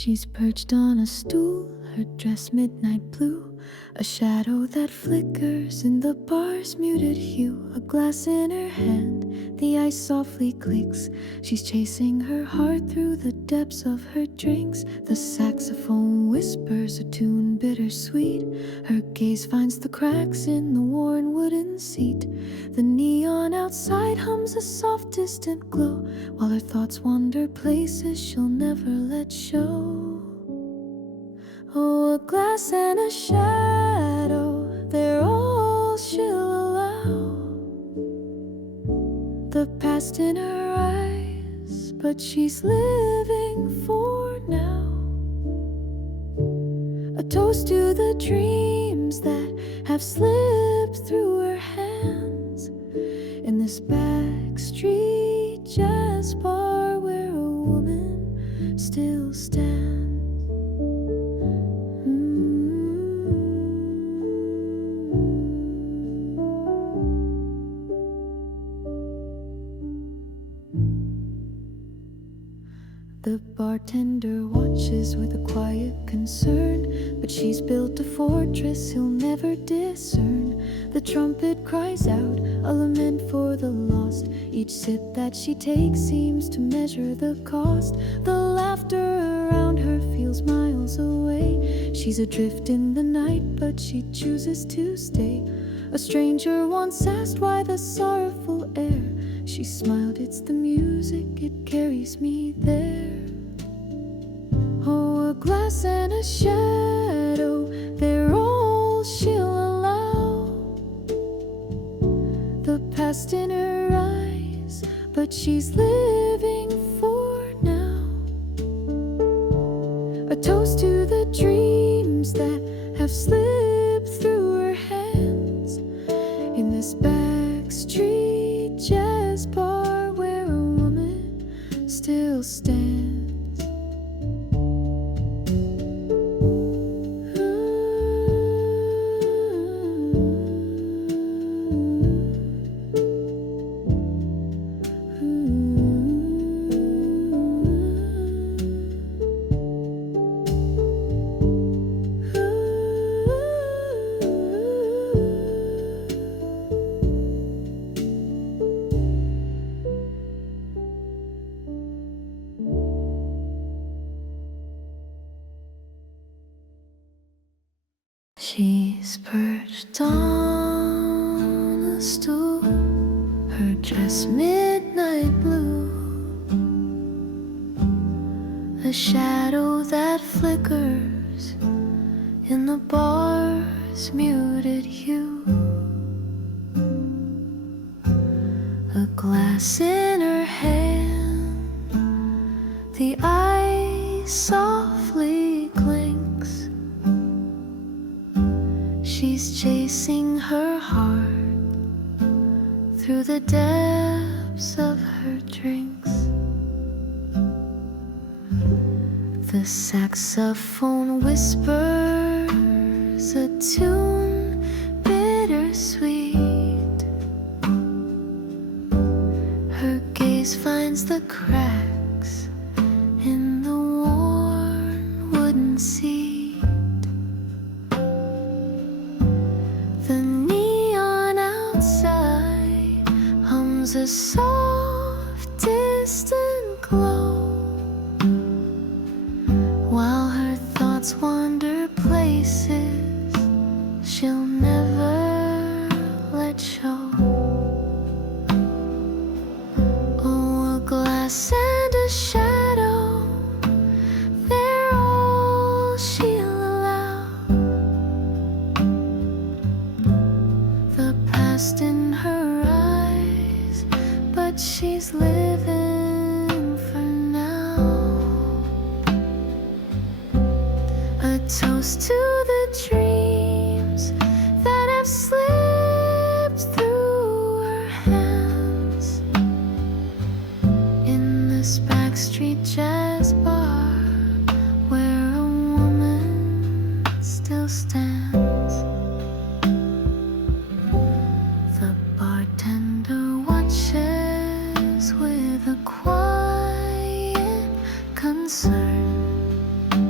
She's perched on a stool, her dress midnight blue, a shadow that flickers in the bar's muted hue. A glass in her hand, the ice softly clicks. She's chasing her heart through the depths of her drinks. The saxophone whispers a tune bittersweet. Her gaze finds the cracks in the worn wooden seat. The neon outside hums a soft distant glow, while her thoughts wander places she'll never let show. Oh, a glass and a shadow, they're all she'll allow. The past in her eyes, but she's living for now. A toast to the dreams that have slipped through her hands in this backstreet jazz bar where a woman still stands. The bartender watches with a quiet concern, but she's built a fortress he'll never discern. The trumpet cries out a lament for the lost. Each sip that she takes seems to measure the cost. The laughter around her feels miles away. She's adrift in the night, but she chooses to stay. A stranger once asked why the sorrowful air. She smiled, it's the music, it carries me there. Oh, a glass and a shadow, they're all she'll allow. The past in her eyes, but she's living for now. A toast to the dreams that have slipped through her hands in this backstreet jazz bar where a woman still stands. She's perched on a stool, her dress midnight blue, a shadow that flickers in the bar's muted hue. A glass in her hand, the ice softly clinks. She's chasing her heart through the depths of her drinks. The saxophone whispers a tune bittersweet. Her gaze finds the cracks in the worn wooden seat. A soft distant glow, while her thoughts wander places she'll never let show. Oh, a glass and a shadow, they're all she'll allow. The past in her eyes, but she's living for now. A toast to the dreams that have slipped through her hands in this backstreet jazz bar where a woman still stands. The bartender watches with a quiet concern,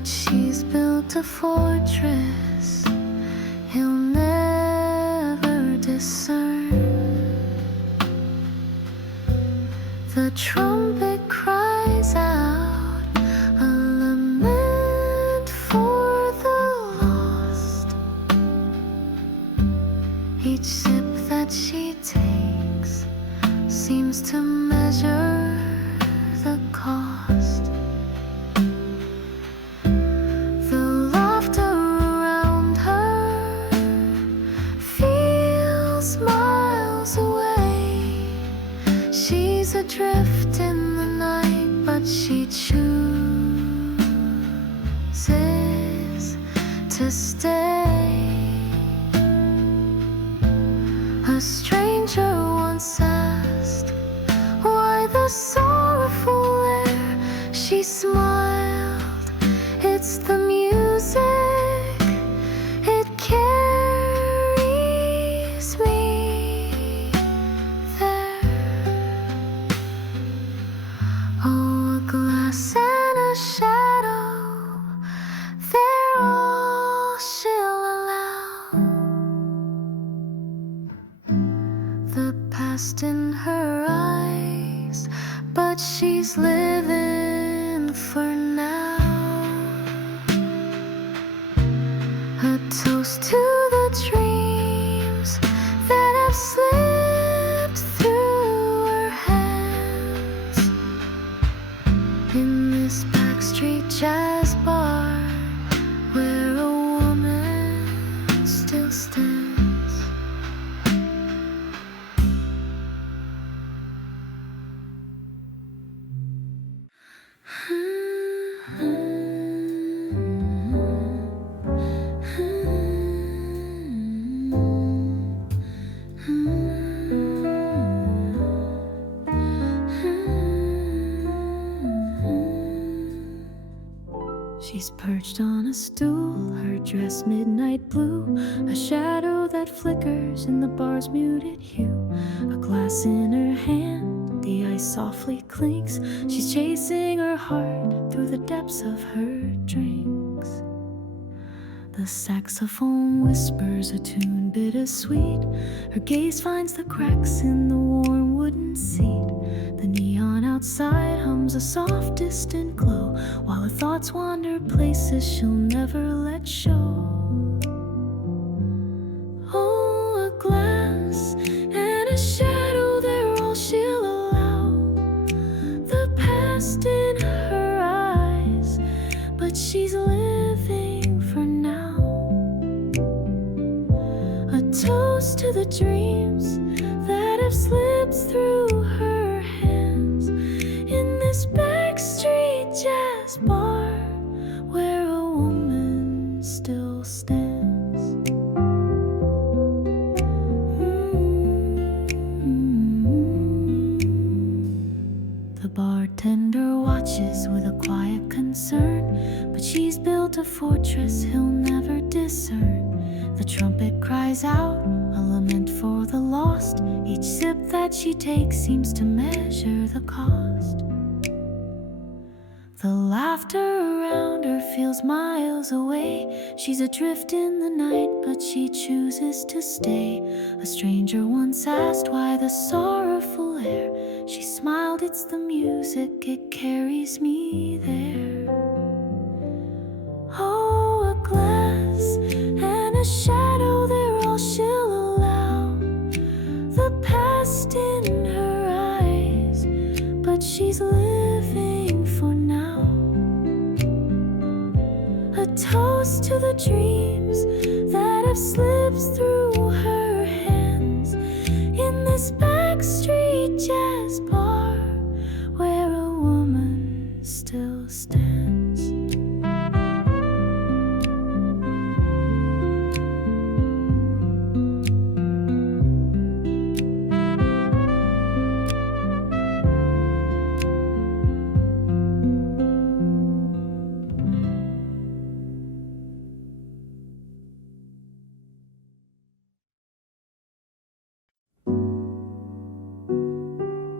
but she's built a fortress he'll never discern. The trumpet cries out a lament for the lost. Each sip that she takes seems to measure the cost. The laughter around her feels miles away. She's adrift in the night, but she chooses to stay. A stranger once asked why the sorrowful air. She smiled, it's the music, it carries me there. Oh, a glass and a shadow, they're all she'll allow. The past in her eyes, but she's living for now. A toast to the dreams that have slipped through her hands. In this backstreet jazz bar where a woman still stands. She's perched on a stool, her dress midnight blue, a shadow that flickers in the bar's muted hue. A glass in her hand, the ice softly clinks. She's chasing her heart through the depths of her drinks. The saxophone whispers a tune bittersweet. Her gaze finds the cracks in the warm wooden seat. The neon outside hums a soft distant glow, while her thoughts wander places she'll never let show. Oh, a glass and a shadow, they're all she'll allow. The past in her eyes, but she's living for now. A toast to the dreams that have slipped through her hands. In this backstreet jazz bar where a woman still stands. The bartender watches with a quiet concern, but she's built a fortress he'll never discern. The trumpet cries out a lament for the lost. Each sip that she takes seems to measure the cost. The laughter around her feels miles away. She's adrift in the night, but she chooses to stay. A stranger once asked why the sorrowful air. She smiled, it's the music, it carries me there. Oh, a glass and a shadow, they're all she'll allow. The past in her eyes, but she's living for now. A toast to the dreams that have slipped through her hands. In this backstreet jazz bar where a woman still stands.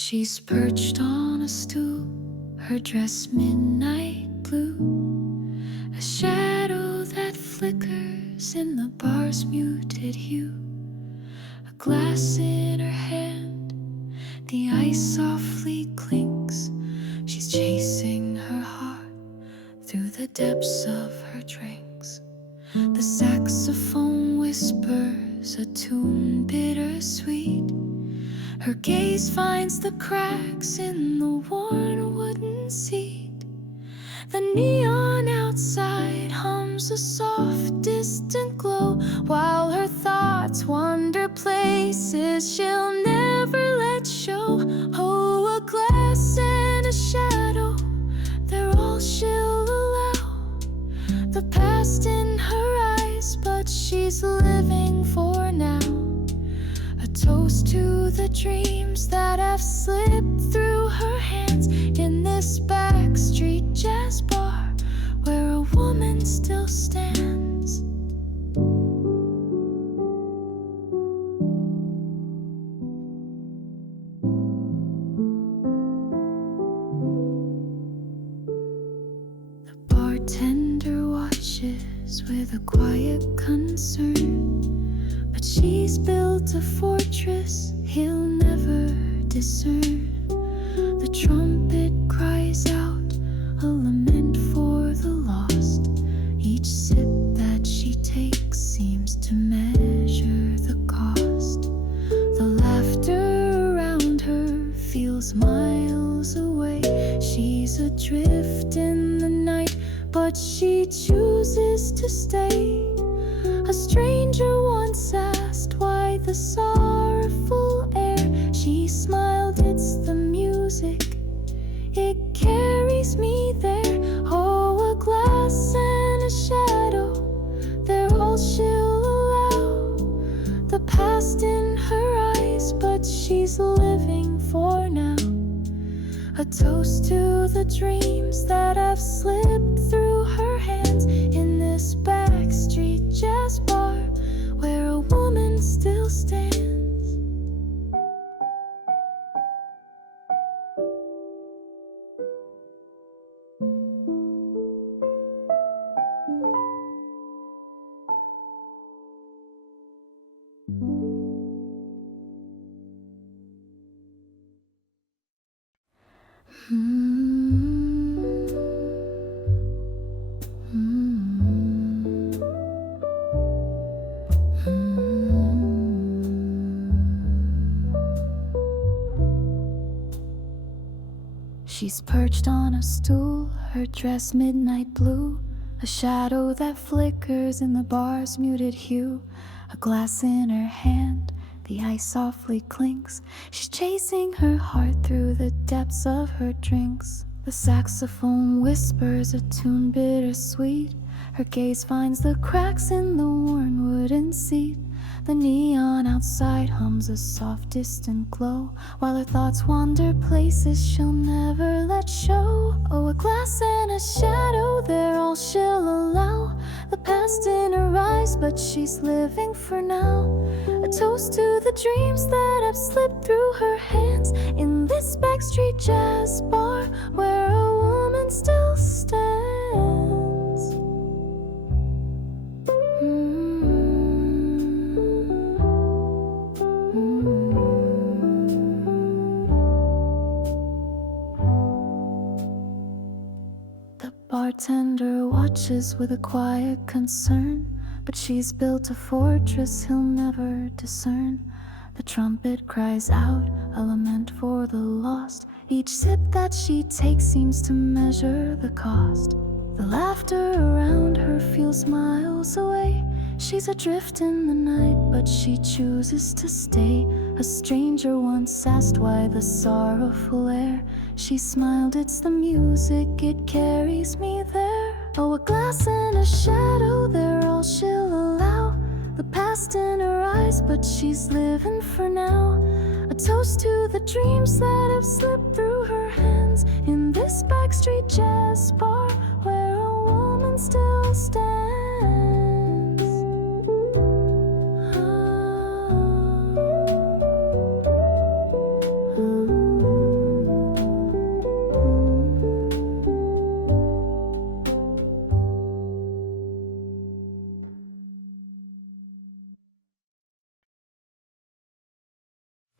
She's perched on a stool, her dress midnight blue, a shadow that flickers in the bar's muted hue, a glass in her hand, the ice softly clinks. She's chasing her heart through the depths of her drinks. The saxophone whispers a tune bittersweet. Her gaze finds the cracks in the worn wooden seat. The neon outside hums a soft, distant glow, while her thoughts wander places she'll never let show. Oh, a glass and a shadow, they're all she'll allow. The past in her eyes, but she's living for now. A toast to the dreams that have slipped through her hands in this backstreet jazz bar where a woman still stands. The bartender watches with a quiet concern, but she's built a fortress he'll never discern. The trumpet cries out a lament for the lost. Each sip that she takes seems to measure the cost. The laughter around her feels miles away. She's adrift in the night, but she chooses to stay. A stranger once asked why the sorrowful air. She smiled, it's the music, it carries me there. Oh, a glass and a shadow, they're all she'll allow. The past in her eyes, but she's living for now. A toast to the dreams that have slipped through her hands in this backstreet jazz bar where a woman still stands. She's perched on a stool, her dress midnight blue, a shadow that flickers in the bar's muted hue, a glass in her hand, the ice softly clinks. She's chasing her heart through the depths of her drinks. The saxophone whispers a tune bittersweet. Her gaze finds the cracks in the worn wooden seat. The neon outside hums a soft distant glow, while her thoughts wander places she'll never let show. Oh, a glass and a shadow, they're all she'll allow. The past in her eyes, but she's living for now. A toast to the dreams that have slipped through her hands in this backstreet jazz bar where a woman still stands. Bartender watches with a quiet concern, but she's built a fortress he'll never discern. The trumpet cries out a lament for the lost. Each sip that she takes seems to measure the cost. The laughter around her feels miles away. She's adrift in the night, but she chooses to stay. A stranger once asked why the sorrowful air. She smiled, it's the music, it carries me there. Oh, a glass and a shadow, they're all she'll allow. The past in her eyes, but she's living for now. A toast to the dreams that have slipped through her hands in this backstreet jazz bar where a woman still stands.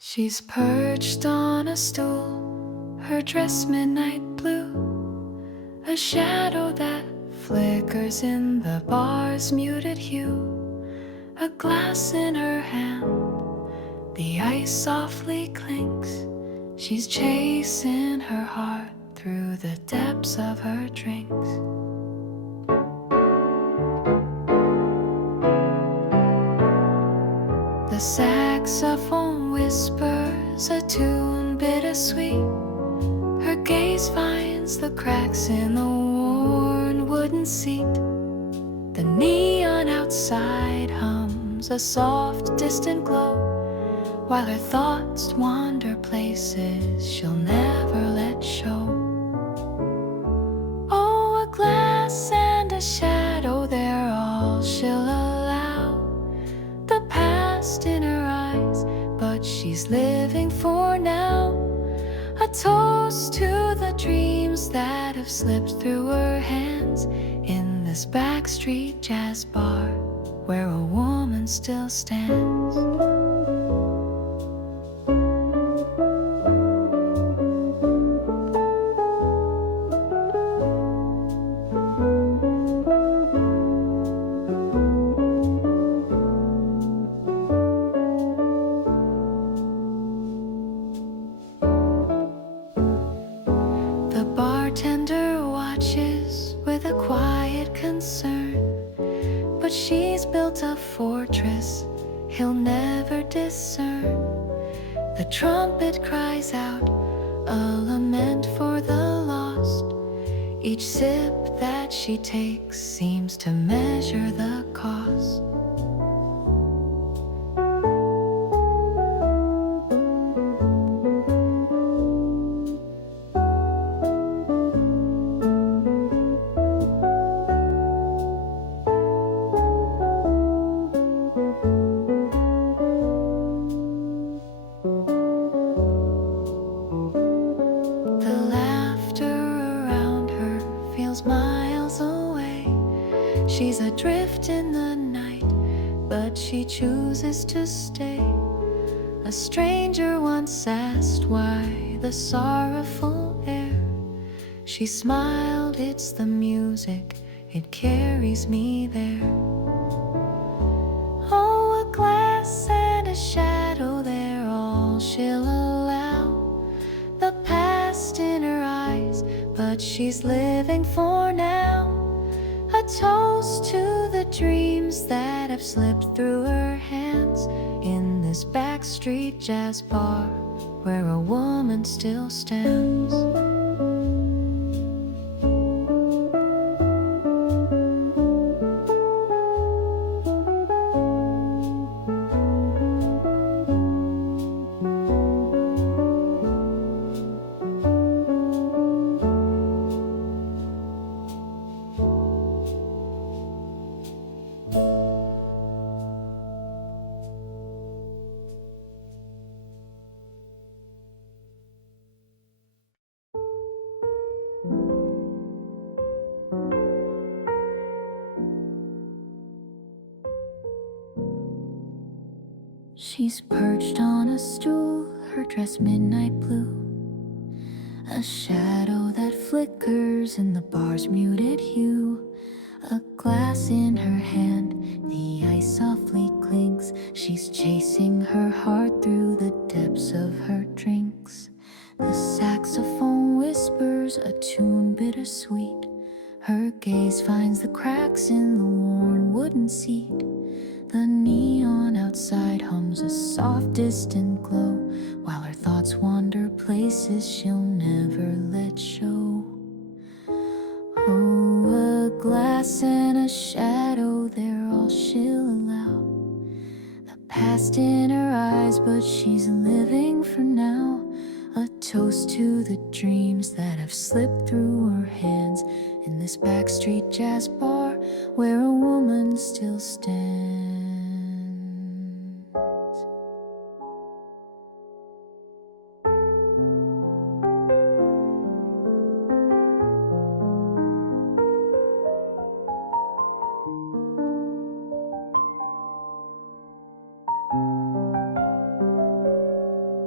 She's perched on a stool, her dress midnight blue, a shadow that flickers in the bar's muted hue, a glass in her hand, the ice softly clinks. She's chasing her heart through the depths of her drinks. The saxophone whispers a tune bittersweet. Her gaze finds the cracks in the worn wooden seat. The neon outside hums a soft, distant glow, while her thoughts wander places she'll never let show. Oh, a glass and a shadow, they're all she'll allow. The past in her eyes, but she's living for now. A toast to the dreams that have slipped through her hands in this backstreet jazz bar where a woman still stands. The bartender watches with a quiet concern, but she's built a fortress he'll never discern. The trumpet cries out a lament for the lost. Each sip that she takes seems to measure the cost. Miles away, she's adrift in the night, but she chooses to stay. A stranger once asked why the sorrowful air. She smiled, it's the music, it carries me there. Oh, a glass and a shadow, they're all she'll allow. The past in her eyes, but she's living for now. A toast to the dreams that have slipped through her hands in this backstreet jazz bar where a woman still stands. She's perched on a stool, her dress midnight blue, a shadow that flickers in the bar's muted hue, a glass in her hand, the ice softly clinks. She's chasing her heart through the depths of her drinks. The saxophone whispers a tune bittersweet. Her gaze finds the cracks in the worn wooden seat. The neon outside hums a soft, distant glow, while her thoughts wander places she'll never let show. Oh, a glass and a shadow, they're all she'll allow. The past in her eyes, but she's living for now. A toast to the dreams that have slipped through her hands in this backstreet jazz bar where a woman still stands.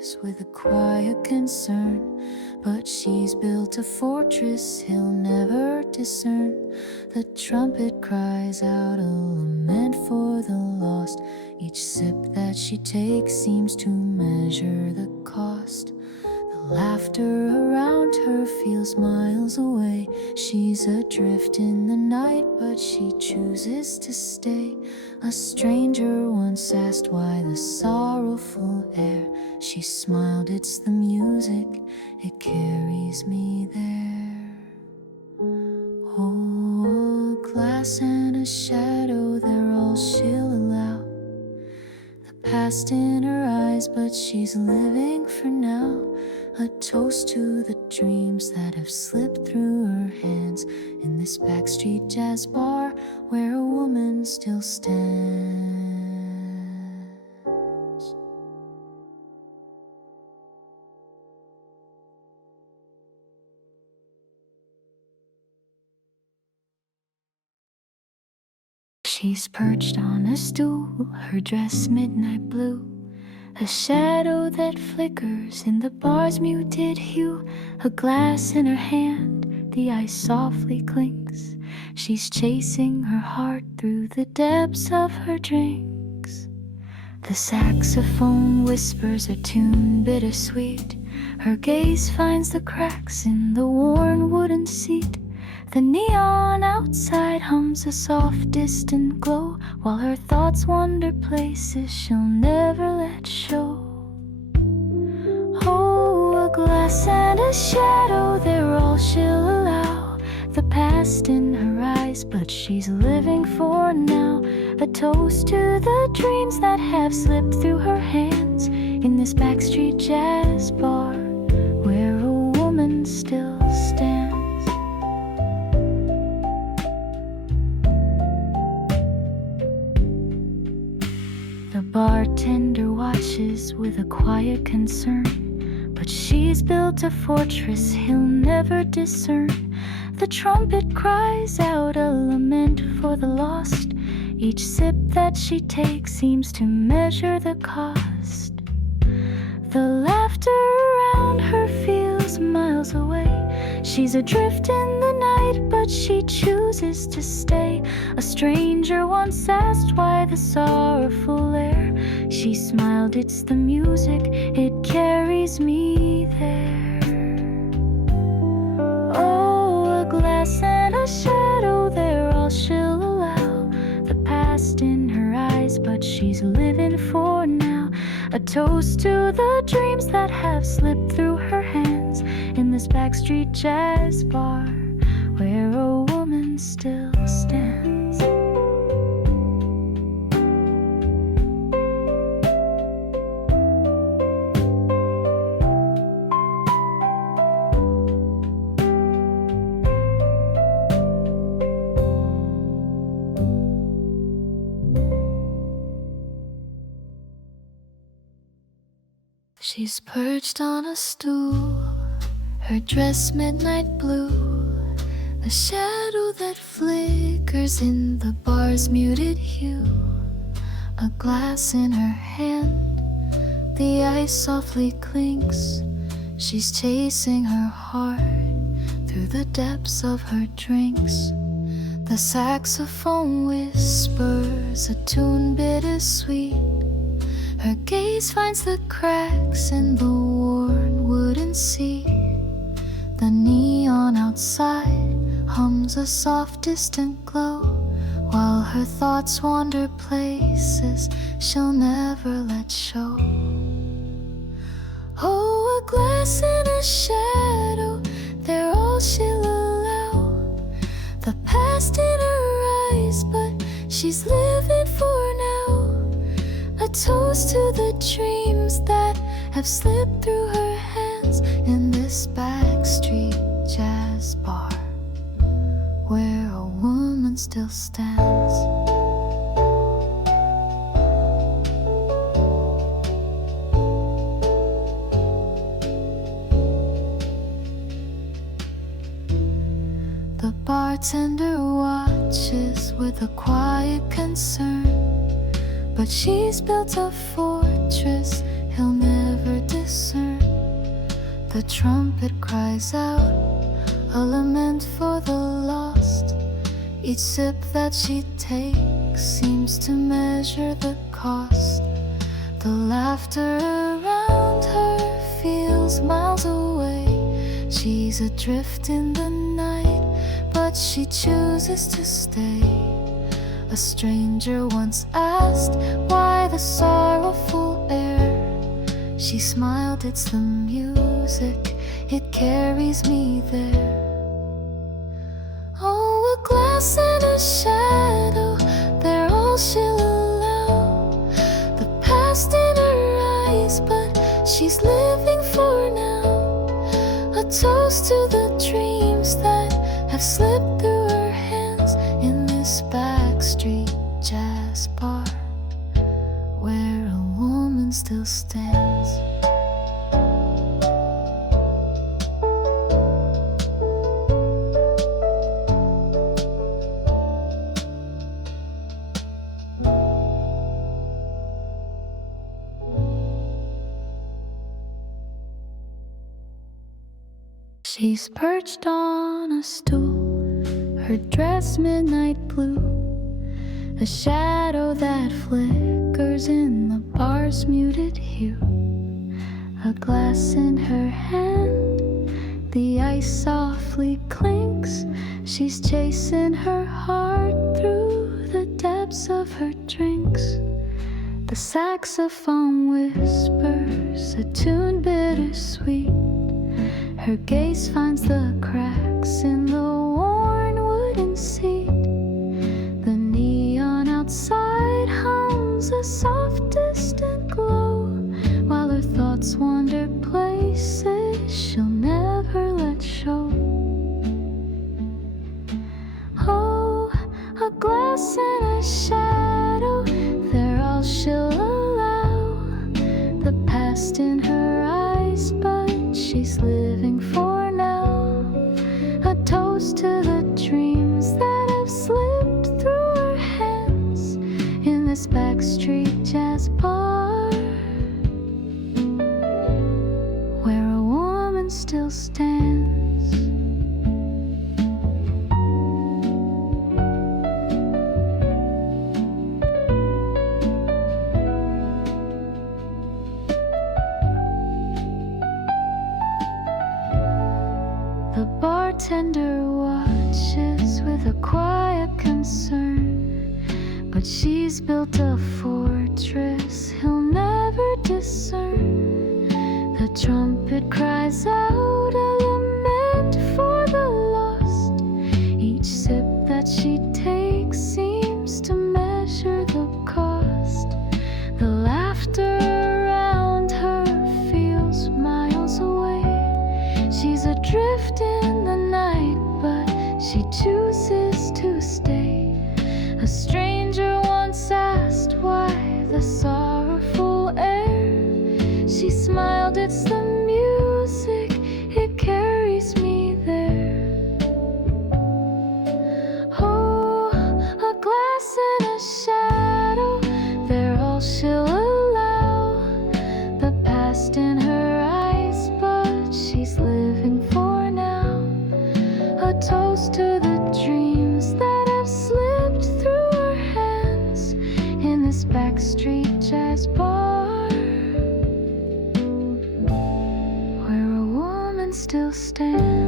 watches with a quiet concern, but she's built a fortress he'll never discern. The trumpet cries out a lament for the lost. Each sip that she takes seems to measure the cost. The laughter around her feels miles away. She's adrift in the night, but she chooses to stay. A stranger once asked why the sorrowful air. She smiled, it's the music, it carries me there. Oh, a glass and a shadow, they're all she'll allow. The past in her eyes, but she's living for now. A toast to the dreams that have slipped through her hands in this backstreet jazz bar where a woman still stands. She's perched on a stool, her dress midnight blue. A shadow that flickers in the bar's muted hue. A glass in her hand, the ice softly clinks. She's chasing her heart through the depths of her drinks. The saxophone whispers a tune bittersweet. Her gaze finds the cracks in the worn wooden seat. The neon outside hums a soft distant glow, while her thoughts wander places she'll never let show. Oh, a glass and a shadow, they're all she'll allow. The past in her eyes, but she's living for now. A toast to the dreams that have slipped through her hands in this backstreet jazz bar where a woman still stands. The bartender watches with a quiet concern, but she's built a fortress he'll never discern. The trumpet cries out a lament for the lost. Each sip that she takes seems to measure the cost. The laughter around her feels miles away. She's adrift in the night, but she chooses to stay. A stranger once asked why the sorrowful air. She smiled, it's the music, it carries me there. Oh, a glass and a shadow, they're all she'll allow. The past in her eyes, but she's living for now. A toast to the dreams that have slipped through her hands in this backstreet jazz bar where a woman still stands. She's perched on a stool, her dress midnight blue. A shadow that flickers in the bar's muted hue. A glass in her hand, the ice softly clinks. She's chasing her heart through the depths of her drinks. The saxophone whispers a tune bittersweet. Her gaze finds the cracks in the worn wooden seat. The neon outside hums a soft distant glow, while her thoughts wander places she'll never let show. Oh, a glass and a shadow, they're all she'll allow. The past in her eyes, but she's living for now. A toast to the dreams that have slipped through her hands in this backstreet jazz bar where a woman still stands. The bartender watches with a quiet concern, but she's built a fortress he'll never discern. The trumpet cries out a lament for the lost. Each sip that she takes seems to measure the cost. The laughter around her feels miles away. She's adrift in the night, but she chooses to stay. A stranger once asked why the sorrowful air. She smiled, it's the music, it carries me there. Oh, a glass and a shadow, they're all she'll allow. The past in her eyes, but she's living for now. A toast to the dreams that have slipped through her hands in this backstreet jazz bar, where a woman still stands. She's perched on a stool, her dress midnight blue, a shadow that flickers in the bar's muted hue. A glass in her hand, the ice softly clinks. She's chasing her heart through the depths of her drinks. The saxophone whispers a tune bittersweet. Her gaze finds the cracks in the worn wooden seat. The neon outside hums a soft distant glow, while her thoughts wander places she'll never let show. Oh, a glass and a shadow, they're all she'll allow. The past in her eyes, but she's living for now. A toast to the dreams that have slipped through her hands in this backstreet jazz bar, where a woman still stands. The bartender watches with a quiet concern, but she's built a fortress he'll never discern. The trumpet cries out a lament for the lost. Each sip that she takes seems to measure the cost. The laughter around her feels miles away. She's adrift in the night, but she chooses to stay. A stranger once asked why the sorrowful air. She smiled, it's the music, it carries me there. Oh, a glass and a shadow, they're all she'll allow. The past in her eyes, but she's living for now. A toast to the dreams that have slipped through her hands in this backstreet jazz bar, where a woman still stands.